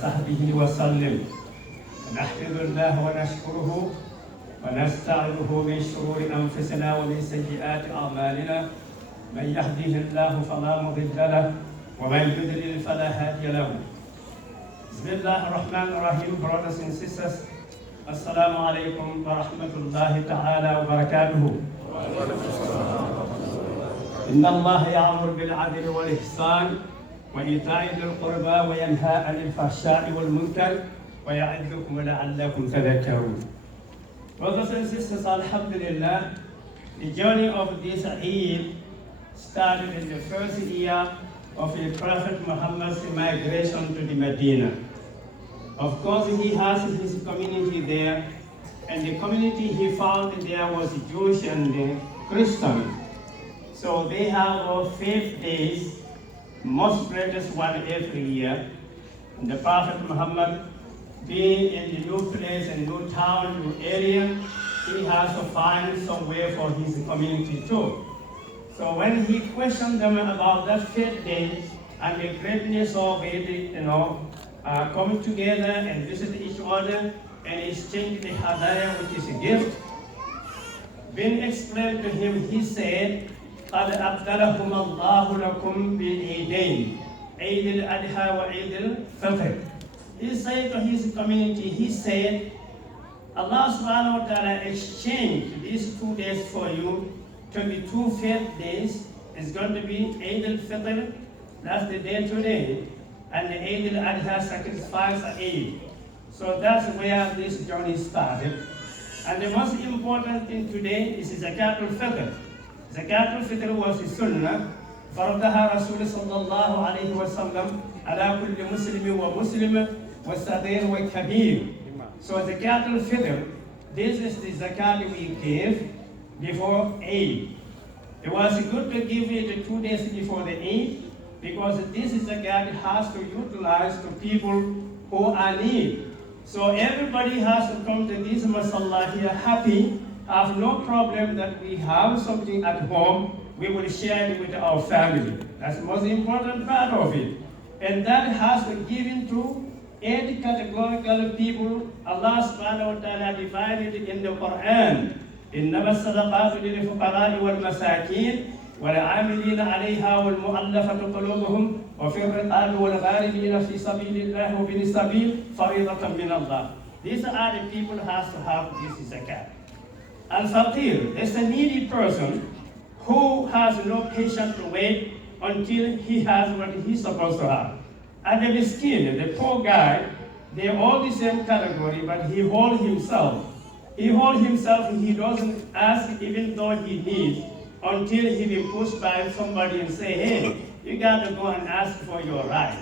وصحبه وسلم. نحمد الله ونشكره ونستعينه من شرور أنفسنا ومن سيئات أعمالنا. من يهده الله فلا مضل له ومن يضلل فلا هادي له. بسم الله الرحمن الرحيم. Brothers and sisters, Assalamu alaikum wa rahmatullahi ta'ala wa barakatuhu. إن الله يأمر بالعدل والإحسان وإيتاء ذي القربى وينهى عن الفحشاء والمنكر ويعظكم لعلكم تذكرون. Brothers and sisters, Alhamdulillah, the journey of this Eid started in the first year of the Prophet Muhammad's migration to the Medina. Of course, he has his community there, and the community he found there was Jewish and Christian. So they have 5 days, most greatest one every year. And the Prophet Muhammad, being in the new place and new town, new area, he has to find somewhere for his community too. So when he questioned them about that 5th day and the greatness of it, coming together and visit each other and exchange the hadaya, which is a gift, being explained to him, he said, قَدْ أَبْدَلَهُمَ اللَّهُ لَكُمْ بِالْعِيدَيْنِ عِيدِ الْأَضْحَى وَعِيدِ الْفِطْرِ. He said to his community, he said, Allah subhanahu wa ta'ala exchanged these 2 days for you to be 2 faith days. It's going to be Eid al-Fitr, that's the day today, and the Eid al-Adha, sacrifice Eid. So that's where this journey started. And the most important thing today is Zakat al-Fitr. Zakat al-Fitr was a sunnah. فرضها رسول صلى الله عليه وسلم على كل مسلم ومسلم والصغير والكبير. So Zakat al-Fitr, this is the zakat we give before Eid. It was good to give it 2 days before the Eid because this is zakat has to utilize to people who are in need. So everybody has to come to this mashallah here happy, have no problem that we have something at home, we will share it with our family. That's the most important part of it. And that has to give into 8 categorical people Allah subhanahu wa ta'ala divided in the Quran. إنما الصدقات للفقراء والمساكين والعاملين عليها والمؤلفة قلوبهم وفي الرقاب والغارمين في سبيل الله وابن السبيل فريضة من الله. These are the people who has to have this zakat. Al-Faqir is a needy person who has no patience to wait until he has what he's supposed to have. And the miskin, the poor guy, they're all the same category, but he holds himself. He doesn't ask even though he needs until he be pushed by somebody and say, hey, you got to go and ask for your right.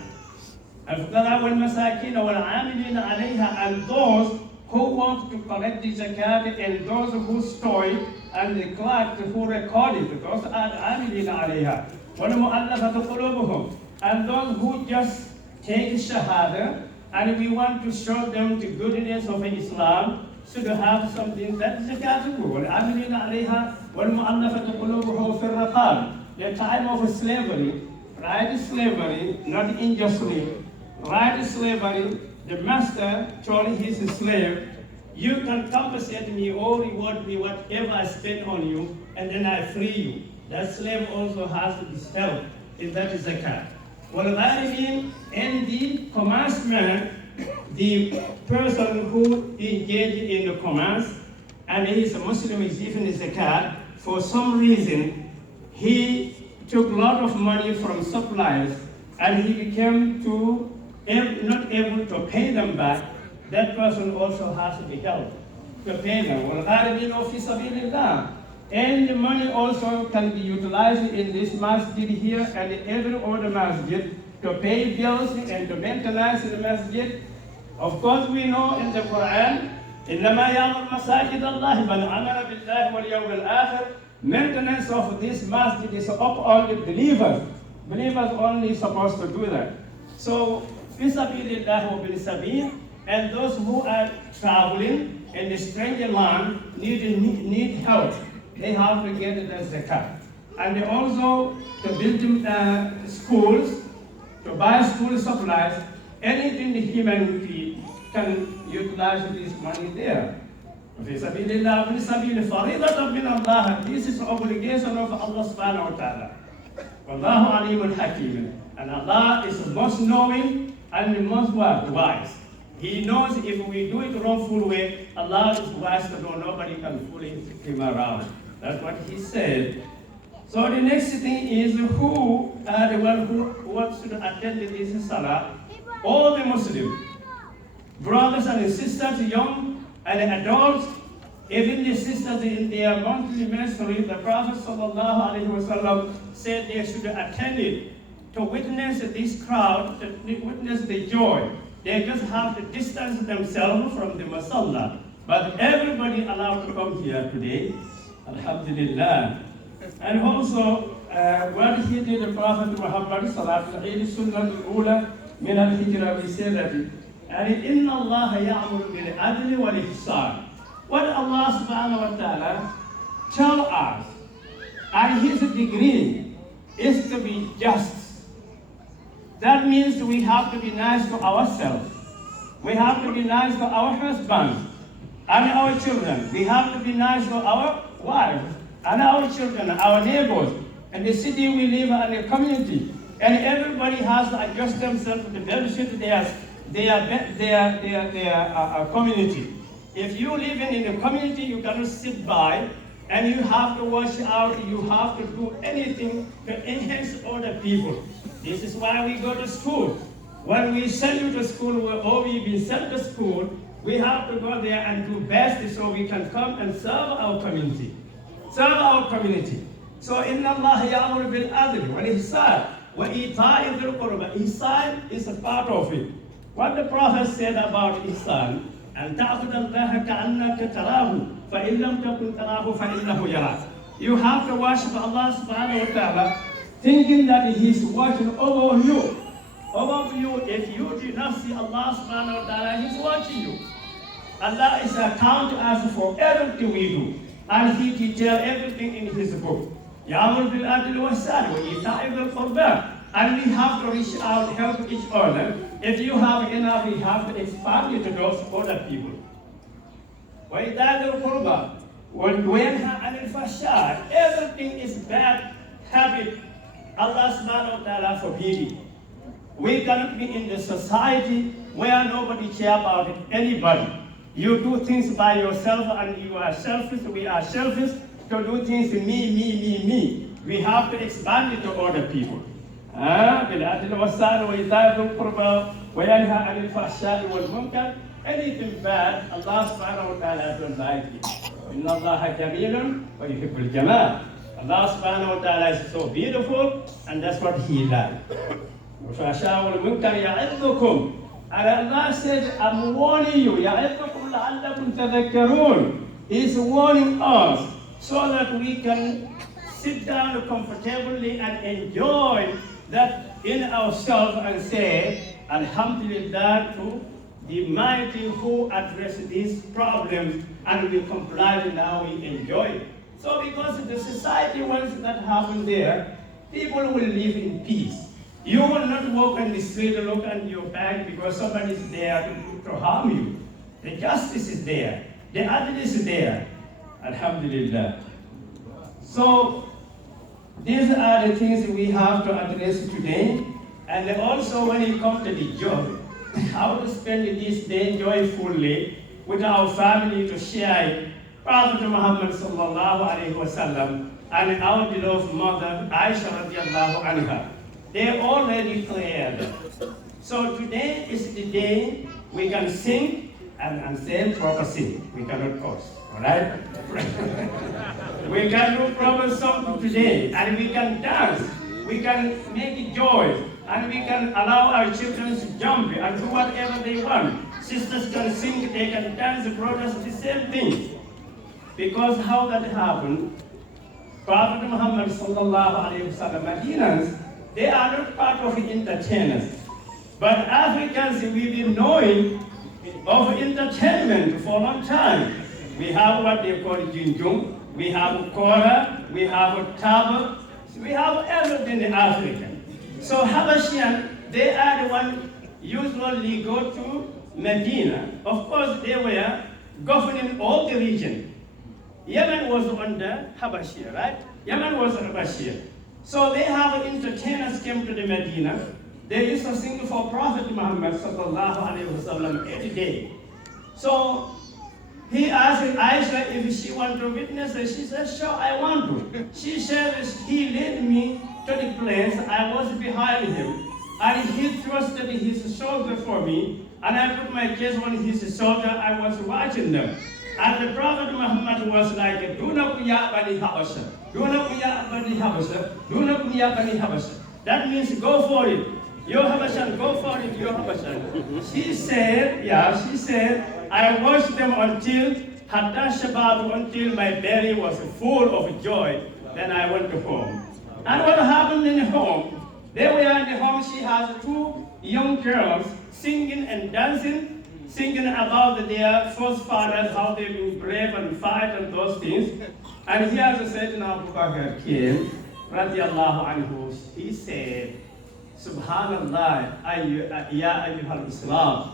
الفقراء والمساكين والعاملين عليها, and those who want to collect the zakat and those who store it and the clerk who record it, those are العاملين عليها. والمؤلفة قلوبهم, and those who just take shahada and we want to show them the goodness of Islam, should have something that is zakatable. والعاملين عليها والمؤلفة قلوبهم في الرقاب. The time of slavery, right slavery, not unjustly, right slavery, the master told his slave, you can compensate me or reward me whatever I spend on you, and then I free you. That slave also has to be held, and that is zakat. والغارمين, and the commerce man, the person who engaged in the commerce, and he is a Muslim, is given the zakat. For some reason, he took a lot of money from suppliers, and he became not able to pay them back. That person also has to be held to pay them. وَالْغَارِمِينَ فِي سَبِيلِ اللَّهِ. And the money also can be utilized in this masjid here and every other masjid to pay bills and to maintain the masjid. Of course, we know in the Quran, إِنَّمَا يَعْمُرُ مَسَاجِدَ اللَّهِ مَنْ آمَنَ بِاللَّهِ وَالْيَوْمِ الْآخِرِ. Maintenance of this masjid is up on the believers. Believers only supposed to do that. So, فِي سَبِيلِ اللَّهِ وَبِالْ سَبِيلِ, and those who are traveling in the stranger land need help. They have to get the zakat. And they also to build schools, to buy school supplies, anything the humanity can utilize this money there. في سبيل الله وفي سبيل فريضة من الله. This is obligation of Allah subhanahu wa ta'ala. Wallahu alimul hakim. And Allah is the most knowing and the most wise. He knows if we do it the wrongful way, Allah is wise to know nobody can fool him around. That's what he said. So the next thing is who are the one who wants to attend this salah? All the Muslims, brothers and sisters, young and adults, even the sisters in their monthly menstruation. The Prophet ﷺ said they should attend it to witness this crowd, to witness the joy. They just have to distance themselves from the Masalla. But everybody allowed to come here today. Alhamdulillah. And also, what he did, the Prophet Muhammad Sallallahu Alaihi Wasallam, min al-hijra bi and inna Allah ya'muru bil adli wal ihsan. What Allah subhanahu wa ta'ala tell us, and his degree is to be just. That means we have to be nice to ourselves. We have to be nice to our husbands and our children. We have to be nice to our wives and our children, our neighbors, and the city we live in, and the community. And everybody has to adjust themselves to benefit their community. If you live in a community, you cannot sit by, and you have to watch out, you have to do anything to enhance other people. This is why we go to school. When we send you to school, or we've been sent to school, we have to go there and do best so we can come and serve our community. Serve our community. So, inna Allah ya'muru bil adl wal ihsan wa ita'i dhil qurba. Ihsan is a part of it. What the Prophet said about ihsan, and ta'bud Allah ka'annaka tarahu, fa in lam takun tarahu fa innahu yarak. You have to worship Allah subhanahu wa ta'ala, thinking that He's watching over you. Over you, if you do not see Allah subhanahu wa ta'ala, He's watching you. Allah is account to us for everything we do, and He details everything in His book. Ya'mur bil adl wa ihsan wa ita'i dhil qurba. And we have to reach out, help each other. If you have enough, we have to expand it to those other people. Wa ita'i dhil qurba. وَيَنْهَى عَنِ الْفَحْشَاءِ. Everything is bad habit. Allah subhanahu wa ta'ala forbid it. We cannot be in the society where nobody cares about anybody. You do things by yourself and you are selfish, we are selfish, to do things me. We have to expand it to other people. بالعدل والإحسان وإيتاء ذي القربى وينهى عن الفحشاء والمنكر. Anything bad, Allah subhanahu wa ta'ala don't like it. إن الله جميل ويحب الجمال. Allah subhanahu wa ta'ala is so beautiful, and that's what He likes. وَفَحْشَاء وَالْمُنكَرِ يَعِظُّكُمْ. And Allah says, I'm warning you, يَعِظُّكُمْ لَعَلَّكُمْ تَذَكَّرُونَ. He's warning us so that we can sit down comfortably and enjoy that in ourselves and say, Alhamdulillah to the mighty who addressed these problems, and we comply now, we enjoy it. So because the society, once that happens there, people will live in peace. You will not walk on the street and look at your back because somebody is there to harm you. The justice is there. The adl is there. Alhamdulillah. So these are the things we have to address today. And also when it comes to the joy, how to spend this day joyfully with our family to share it. Prophet Muhammad sallallahu alaihi wasallam and our beloved mother Aisha radiallahu anha, they already cleared. So today is the day we can sing and say proper sing. We cannot curse, all right? We can do proper song today, and we can dance. We can make it joy, and we can allow our children to jump and do whatever they want. Sisters can sing, they can dance, brothers the same thing. Because how that happened, Prophet Muhammad sallallahu alayhi wa sallam, Medians, they are not part of the entertainers. But Africans, we've been knowing of entertainment for a long time. We have what they call jinjung, we have kora, we have taba, we have everything in Africa. So Habashian, they are the one usually go to Medina. Of course, they were governing all the region. Yemen was under Habashir, right? Yemen was Habashir. So they have entertainers came to the Medina. They used to sing for Prophet Muhammad sallallahu alaihi wasallam every day. So he asked Aisha if she want to witness it. She said, sure, I want to. She said, he led me to the place. I was behind him. And he thrusted his shoulder for me. And I put my chest on his shoulder. I was watching them. And the Prophet Muhammad was like, Duna kuya bani Habasha. Duna kuya bani Habasha. Duna kuya bani Habasha. That means go for it. Yo Habashan, go for it, yo Habashan. She said, I watched them until Hatta Shabbat, until my belly was full of joy. Then I went to home. And what happened in the home? They were in the home, she has two young girls singing and dancing, singing about their forefathers, how they've been brave and fight and those things. And here's a certain Abu Bakr came, radiallahu anhu, he said, Subhanallah, ya ayyuhal Islam.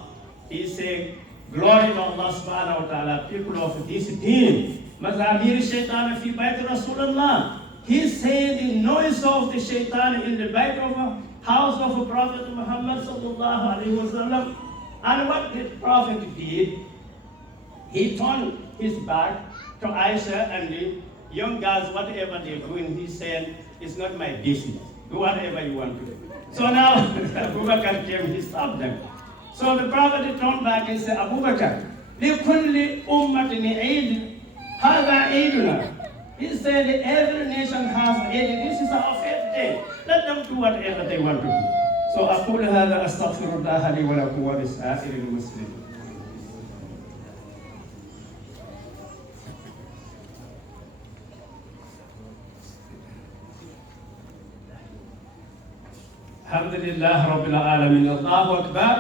He said, glory to Allah subhanahu wa ta'ala, people of this deen. Mazamir shaitan fi bayt Rasulullah. He said the noise of the shaitan in the bayt of a house of Prophet Muhammad sallallahu alaihi wasallam. And what the Prophet did, he turned his back to Aisha and the young guys, whatever they're doing, he said, it's not my business. Do whatever you want to do. So now, Abu Bakr came, he stopped them. So the Prophet turned back and said, Abu Bakr, لِكُلِّ أُمَّةٍ عِيدٍ هَذَا عِيدُنَا. He said, every nation has Eid. This is our faith day. Let them do whatever they want to do. So أقول هذا أستغفر الله لي ولكم ولسائر المسلمين. الحمد لله رب العالمين. الله أكبر.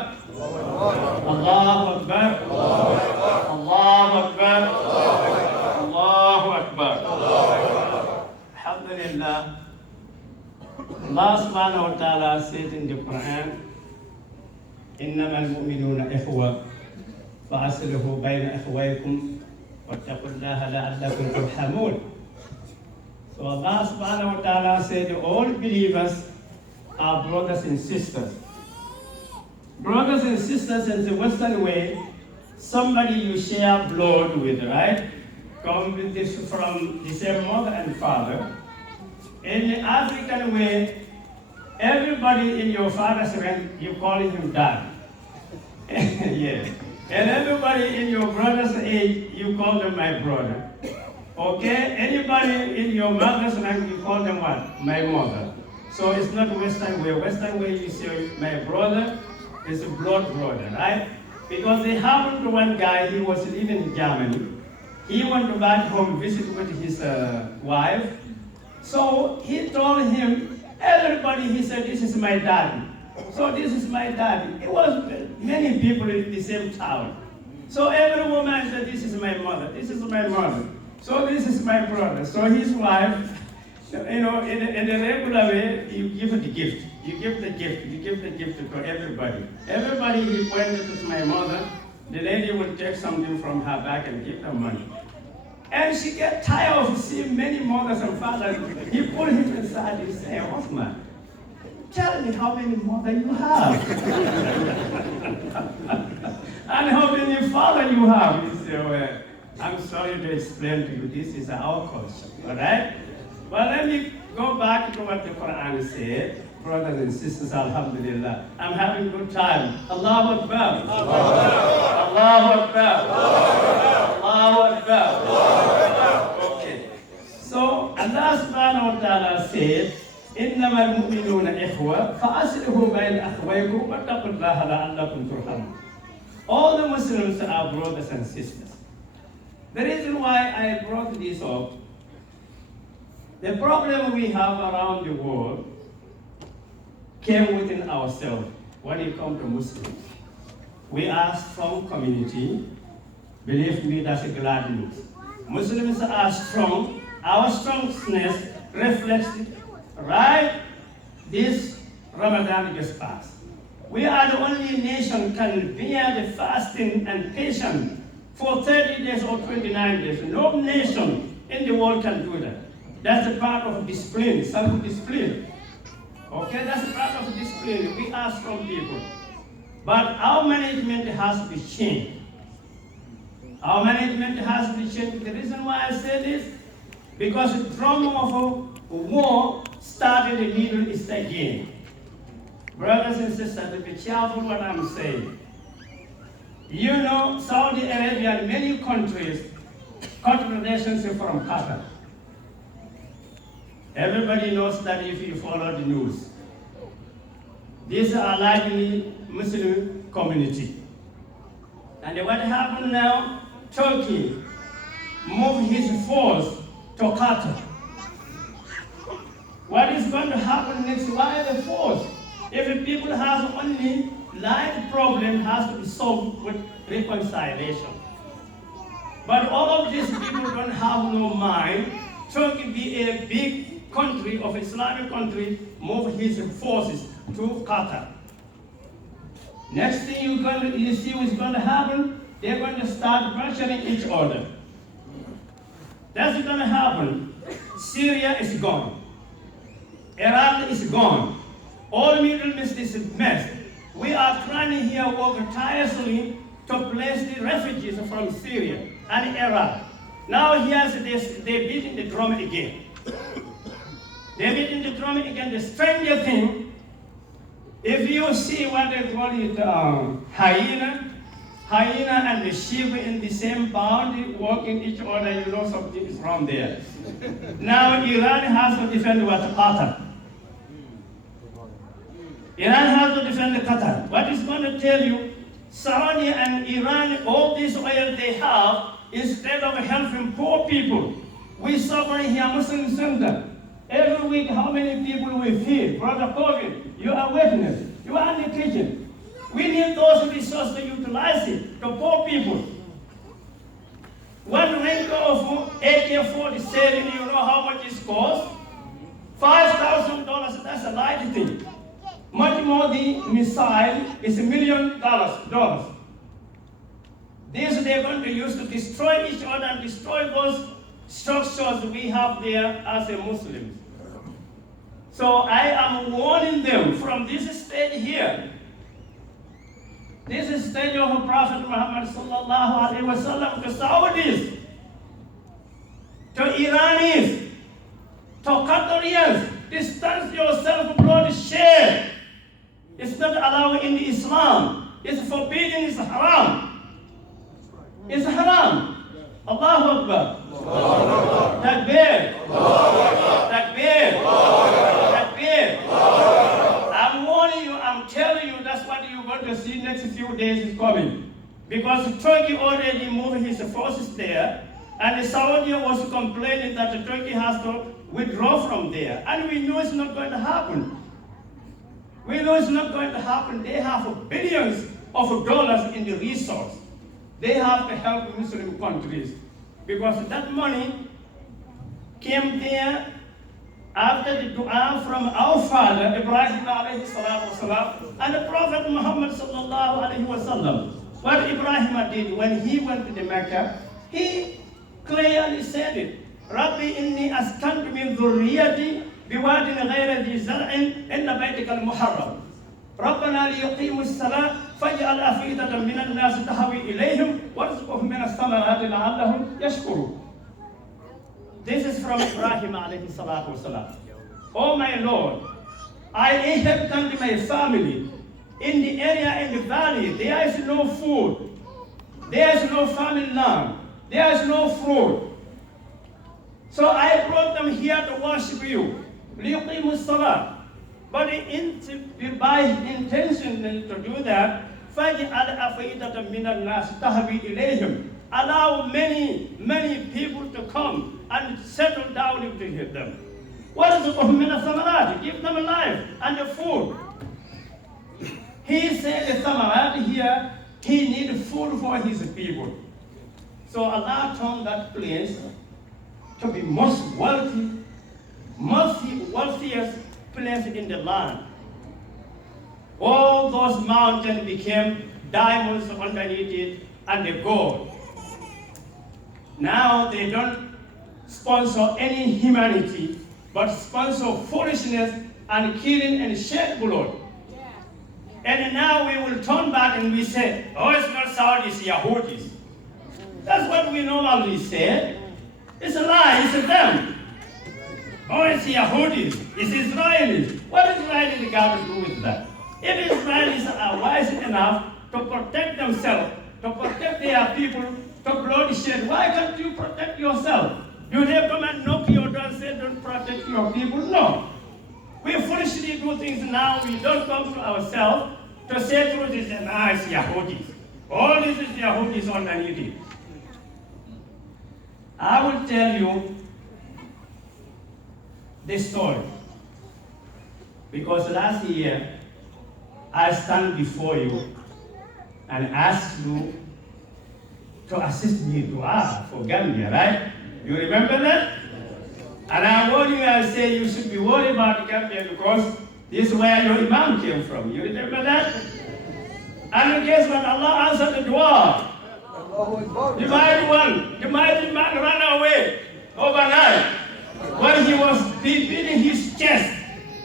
الله أكبر. الله أكبر. الله أكبر. الحمد لله. Allah subhanahu wa ta'ala said in the Quran, إنما المؤمنون إخوة فأصلحوا بين أخويكم واتقوا الله لعلكم ترحمون. So Allah subhanahu wa ta'ala said all believers are brothers and sisters. Brothers and sisters in the Western way, somebody you share blood with, right? Come with this from the same mother and father. In the African way, everybody in your father's rank, you call him dad. Yes. And everybody in your brother's age, you call them my brother. Okay? Anybody in your mother's rank, you call them what? My mother. So it's not Western way. Western way, you say my brother is a blood brother, right? Because they happened to one guy, he was living in Germany. He went back home, visit with his wife. So he told him, everybody, he said, this is my daddy. So this is my daddy. It was many people in the same town. So every woman said, this is my mother, this is my mother. So this is my brother. So his wife, you know, in a regular way, you give the gift. You give the gift. You give the gift to everybody. Everybody he pointed to my mother. The lady will take something from her bag and give her money. And she get tired of seeing many mothers and fathers. He pulled him inside and said, Osman, tell me how many mothers you have. And how many fathers you have. He said, well, I'm sorry to explain to you, this is our culture, all right? Well, let me go back to what the Quran said. Brothers and sisters, alhamdulillah. I'm having a good time. Allahu Akbar. Allahu Akbar. Allahu Akbar. Okay. So Allah subhanahu wa ta'ala said, إِنَّمَا الْمُؤْمِنُونَ إِخْوَةٌ فَأَصْلِحُوا بَيْنَ أَخْوَيْكُمْ وَاتَّقُوا اللَّهَ لَعَلَّكُمْ تُرْحَمُونَ. All the Muslims are brothers and sisters. The reason why I brought this up, the problem we have around the world came within ourselves when it comes to Muslims. We are strong community. Believe me, that's a glad news. Muslims are strong. Our strongness reflects it right this Ramadan just passed. We are the only nation can bear the fasting and patience for 30 days or 29 days. No nation in the world can do that. That's a part of discipline, self-discipline. Okay, that's a part of discipline we ask from people. But our management has to be changed. Our management has to be changed. The reason why I say this, because the trauma of a war started in the Middle East again. Brothers and sisters, be careful what I'm saying. You know, Saudi Arabia and many countries cut relationship from Qatar. Everybody knows that if you follow the news. These are likely Muslim community. And what happened now? Turkey moved his force to Qatar. What is going to happen next? Why the force? If the people have only light problem has to be solved with reconciliation. But all of these people don't have no mind. Turkey be a big country of Islamic country, move his forces to Qatar. Next thing you see what's going to happen, they're going to start pressuring each other. That's going to happen. Syria is gone. Iraq is gone. All Middle East is a mess. We are trying here work tirelessly to place the refugees from Syria and Iraq. Now here's this, they're beating the drum again. They're beating the drum again. The stranger thing, if you see what they call it, hyena and the sheep in the same pound walking each other, you know something is wrong there. Now Iran has to defend what Qatar. Iran has to defend Qatar. What is going to tell you, Saudi and Iran, all this oil they have, instead of helping poor people, we suffer here Muslim Center. Every week, how many people we feed? Brother COVID, you are witness. You are in the kitchen. We need those resources to utilize it to poor people. One range of AK-47, you know how much it costs? $5,000, that's a light thing. Much more the missile is $1 million. This they're going to use to destroy each other and destroy those structures we have there as a Muslims. So I am warning them from this stage here. This is stage of Prophet Muhammad sallallahu alaihi wasallam to Saudis, to Iranis, to Qatarians. Distance yourself from bloodshed. It's not allowed in Islam. It's forbidden. It's haram. It's haram. Allahu Akbar. Takbir. Takbir. Takbir. I'm warning you, I'm telling you, that's what you're going to see next few days is coming. Because Turkey already moved his forces there, and Saudi was complaining that Turkey has to withdraw from there. And we know it's not going to happen. We know it's not going to happen. They have billions of dollars in the resource. They have to help Muslim countries. Because that money came there after the dua from our father, Ibrahim alayhi salatu wasalam, and the Prophet Muhammad sallallahu alayhi wasallam. What Ibrahim did when he went to the Mecca, he clearly said it. Rabbi inni askantu min dhurriyati biwadin ghayra dhi zar'in inna baytika al-muharram. ربنا ليقيموا الصلاة فاجعل أفئدة من الناس تهوي إليهم وارزقهم من الثمرات لعلهم يشكرون. This is from Ibrahim alayhi salatu wasalam. Oh my Lord, I inhabit my family in the area in the valley. There is no food. There is no family land. There is no fruit. So I brought them here to worship you. ليقيموا الصلاة. But by intention to do that, فَجْعَلْ أَفْئِدَةً مِنَ النَّاسِ تَهْوِي إِلَيْهِمْ. Allow many people to come and settle down with them. وَرَزُقْهُم مِنَ الثَّمَرَاتِ. Give them life and the food. He said the thamarat here, he needs food for his people. So Allah turned that place to be most wealthiest place in the land. All those mountains became diamonds underneath it and the gold. Now they don't sponsor any humanity, but sponsor foolishness and killing and shed blood. And now we will turn back and we say, oh, it's not Saudis, Yahudis. That's what we normally say. It's a lie, it's a them. Oh, it's Yahudis, it's Israelis. What is Israelis got to do with that? If Israelis are wise enough to protect themselves, to protect their people, to bloodshed, why can't you protect yourself? Do they come and knock your door and say, don't protect your people? No. We foolishly do things now, we don't come to ourselves to say through this, and it's Yahudis. All this is Yahudis underneath it. I will tell you this story. Because last year, I stand before you and ask you to assist me to ask for Gambia, right? You remember that? And I warn you, I say you should be worried about Gambia because this is where your Imam came from. You remember that? And guess what? Allah answered the dua. The mighty man ran away overnight. When he was beating his chest,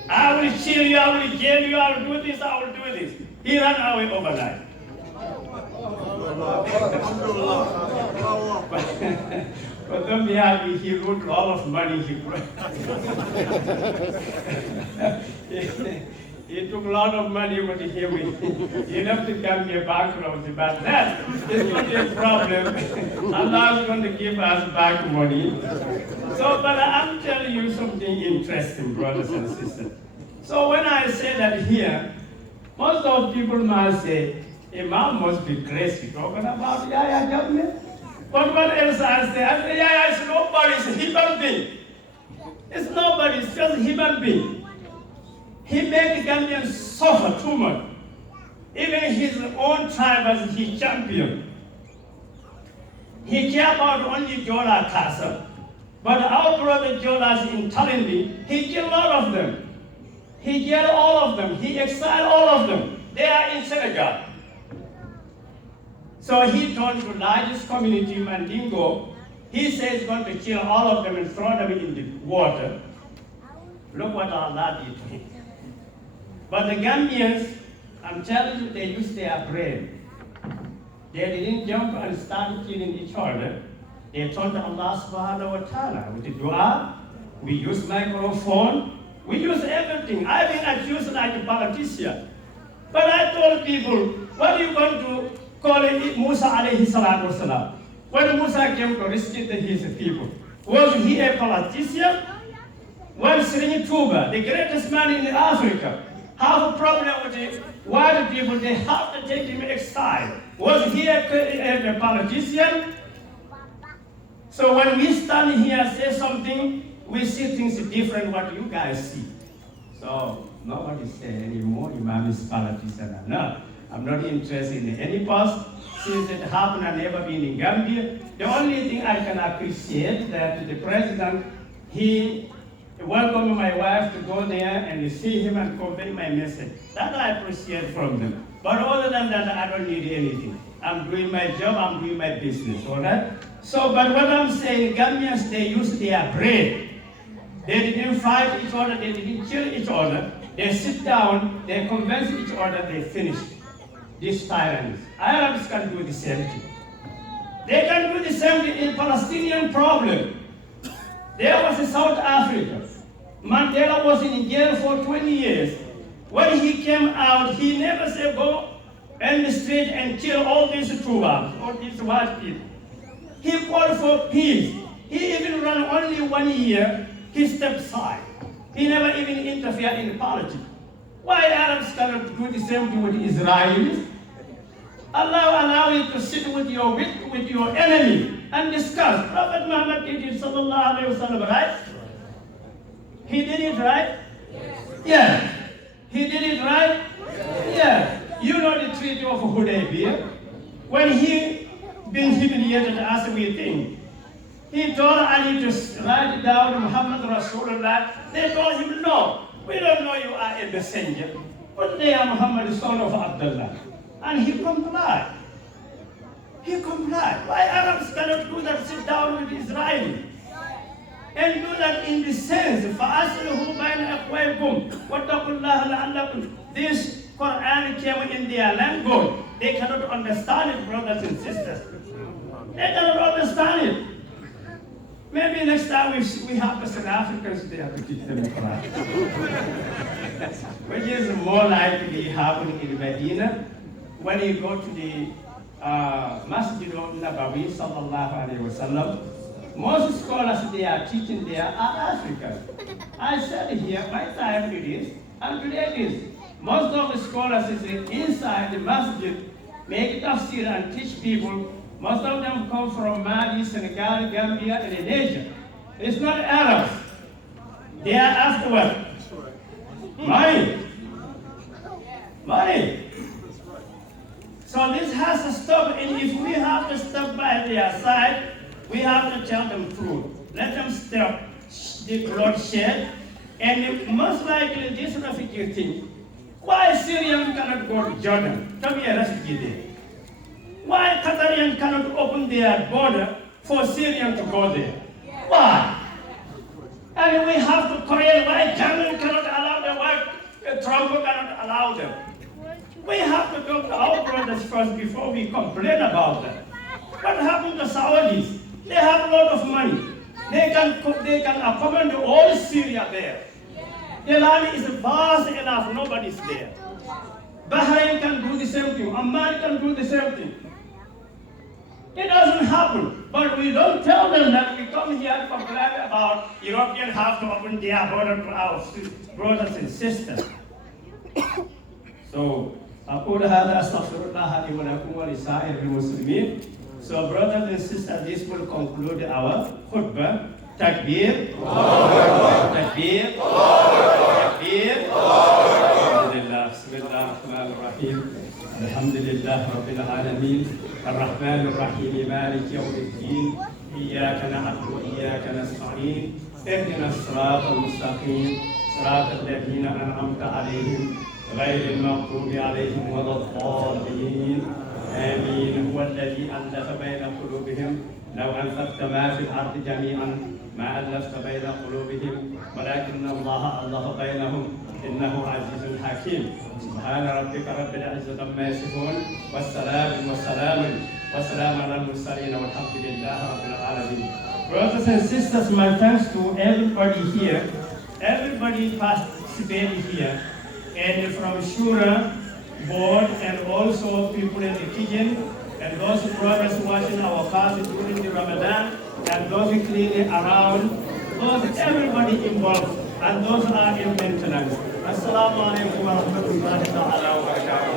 I will kill you, I will jail you, I will do this, I will do this. He ran away overnight. But don't be happy, he wrote a lot of money. He took a lot of money with him. Enough to come here bankrupt, but that is not a problem. Allah is going to give us back money. So, but I'm telling you something interesting, brothers and sisters. So when I say that here, most of people must say, Imam must be crazy talking about Yaya government. But what else I say? I say, Yaya is nobody, it's a human being. It's nobody, it's just a human being. He made the Gambians suffer too much. Even his own tribe as his champion. He cared about only Jola Casa. But our brother Jolas in Talindi, he killed a lot of them. He killed all of them. He exiled all of them. They are in Senegal. So he turned to the largest community, Mandingo. He says he's going to kill all of them and throw them in the water. Look what Allah did to him. But the Gambians, I'm telling you, they used their brain. They didn't jump and start killing each other. They turned to Allah subhanahu wa ta'ala with the dua. We use microphone. We use everything. I've been accused like a politician. But I told people, what are you going to call it Musa alayhi salatu wasalam? When Musa came to rescue his people, was he a politician? When Sri Tuba, the greatest man in Africa, have a problem with the white people, they have to take him exile. Was he a politician? So when we stand here and say something, we see things different what you guys see. So nobody say anymore, Imam is politician. No, I'm not interested in any post. Since it happened, I've never been in Gambia. The only thing I can appreciate that the president, he welcomed my wife to go there and see him and convey my message. That I appreciate from them. But other than that, I don't need anything. I'm doing my job, I'm doing my business, all right? So, but what I'm saying, Gambians, they use their brain. They didn't fight each other, they didn't kill each other. They sit down, they convince each other, they finish. These tyrants. Arabs can do the same thing. They can do the same thing in Palestinian problem. There was in South Africa. Mandela was in jail for 20 years. When he came out, he never said go in the street and kill all these Tubas, all these white people. He called for peace. He even ran only 1 year. He stepped aside. He never even interfered in politics. Why Arabs cannot do the same thing with Israelis? Allow you to sit with your enemy and discuss. Prophet Muhammad did it, sallallahu alayhi wa sallam, right? He did it, right? Yeah. He did it, right? Yeah. You know the Treaty of Hudaybiyah? When he been humiliated as we think, he told Ali to write down Muhammad Rasulullah. They told him, no, we don't know you are a messenger. Put there Muhammad, son of Abdullah. And he complied. He complied. Why Arabs cannot do that? Sit down with Israel and do that in the sense, فَأَصْلِحُوا بَيْنَ أَخْوَيْكُمْ وَاتَّقُوا اللَّهَ لَعَلَّكُمْ. This Quran came in their language. They cannot understand it, brothers and sisters. They cannot understand it. Maybe next time we have the South Africans there to teach them the Quran. Which is more likely happening in Medina. When you go to the Masjid al-Nabawi, sallallahu alayhi wa sallam, most scholars they are teaching there are African. I said here, my time it is, and today it is. Most of the scholars is inside the masjid, make tafsir and teach people. Most of them come from Mali, Senegal, Gambia, and in Asia. It's not Arabs. They are after what? Money. Money. So this has to stop, and if we have to stop by their side, we have to tell them truth. Let them stop the bloodshed, and most likely this refugee thing. Why Syrians cannot go to Jordan to be a refugee there? Why Qatarians cannot open their border for Syrians to go there? Why? And we have to correct why Germany cannot allow them, why Trump cannot allow them. We have to talk to our brothers first before we complain about them. What happened to Saudis? They have a lot of money. They can accommodate all Syria there. The land is vast enough, nobody's there. Bahrain can do the same thing. Amman can do the same thing. It doesn't happen. But we don't tell them that we come here to complain about Europeans have to open their border to our brothers and sisters. So, أقول هذا أستغفر الله لي ولكم ولسائر المسلمين. So, brothers and sisters, this will conclude our khutbah. Takbir. Takbir. Takbir. Alhamdulillah. Bismillah ar-Rahman ar-Rahim. Alhamdulillah Rabbil Alameen. الرحمن الرحيم مالك يوم الدين إياك نعبد وإياك نستعين اهدنا الصراط المستقيم صراط الذين أنعمت عليهم غير المغضوب عليهم ولا الضالين آمين. هو الذي ألف بين قلوبهم لو أنفقت ما في الأرض جميعا ما ألفت بين قلوبهم ولكن الله ألف بينهم إنه عزيز حكيم. سبحان ربك رب العزة عما يصفون والسلام على المرسلين والحمد لله رب العالمين. Brothers and sisters, my thanks to everybody here, everybody participated here, and from Shura board and also people in the kitchen and those brothers watching our class during the Ramadan and those cleaning around, those everybody involved and those are in maintenance. Assalamu alaikum wa rahmatullahi wa barakatuh.